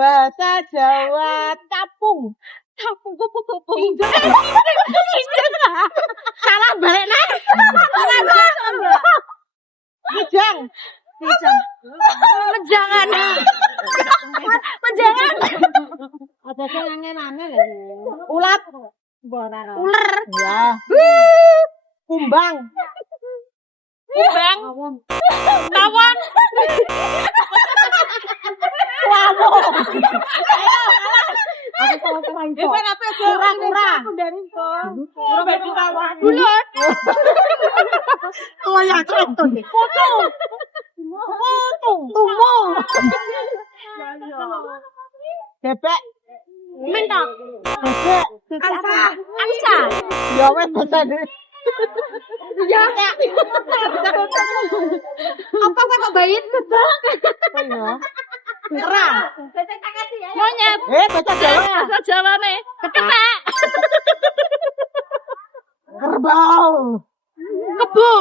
Bahasa Jawa tapung. Tapung kupu-kupu. Salah balik nih. Kijang. Menjangan. Menjangan. Ada sing angin-angin lho. Ulat. Ular. Ya. Kumbang. Kumbang. Tawon. Wawon. Kura-kura. Bulat. Oh ya, contoh nih. Tumung. Bebek. Mentok. Bebek. Angsa. Ya wes bahasa deh. Ya. Apa kok bayin betul? Kerang. Monyet. Bahasa Jawa. Bahasa Jawa nih. Ketek. Kerbau. Kebo.